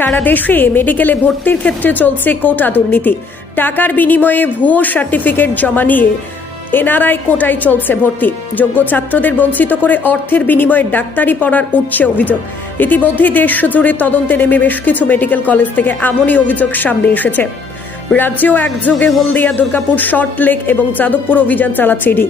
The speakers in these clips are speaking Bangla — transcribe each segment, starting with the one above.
সারা দেশে মেডিকেলে ভর্তির ক্ষেত্রে চলছে কোটা দুর্নীতি। টাকার বিনিময়ে ভুয়ো সার্টিফিকেট জমা নিয়ে এনআরআই কোটায় চলছে ভর্তি। যোগ্য ছাত্রদের বঞ্চিত করে অর্থের বিনিময়ে ডাক্তারি পড়ার উঠছে অভিযোগ। ইতিমধ্যে দেশ জুড়ে তদন্তে নেমে বেশ কিছু মেডিকেল কলেজ থেকে এমনই অভিযোগ সামনে এসেছে। রাজ্যেও একযোগে হলদিয়া, দুর্গাপুর শর্ট লেক এবং যাদবপুর অভিযান চালাচ্ছে ইডি।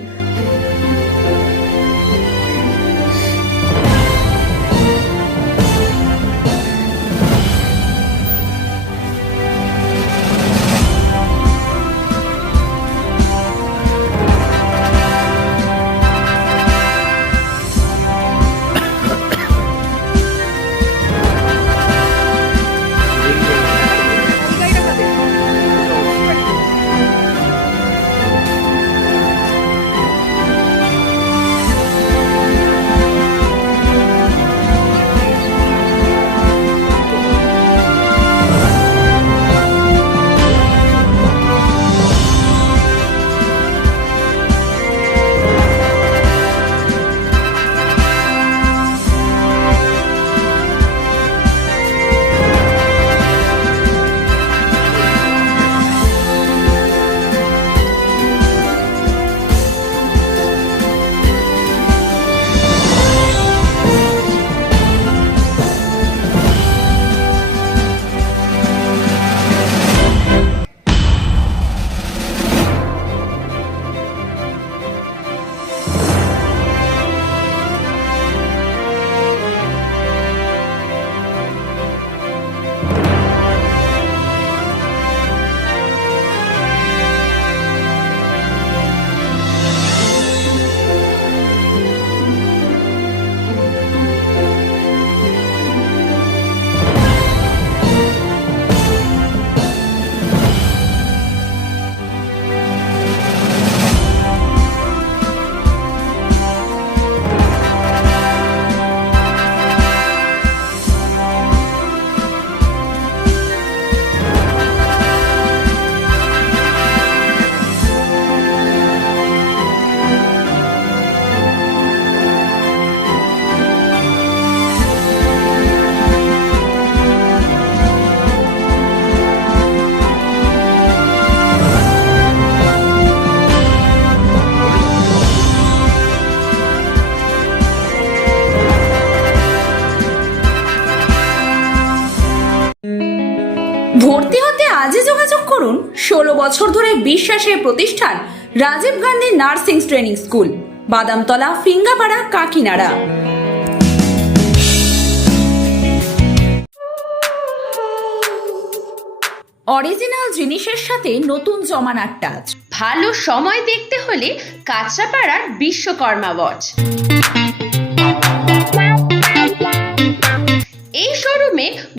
ভর্তি হতে আজই যোগাযোগ করুন ষোলো বছর ধরে বিশ্বাসের প্রতিষ্ঠান Rajiv Gandhi nursing training school, Badamtala, Phingapara, Kakinada. Original জিনিসের সাথে নতুন জমানার টাচ। ভালো সময় দেখতে হলে কাঁচরাপাড়ার বিশ্বকর্মা ওয়াচ।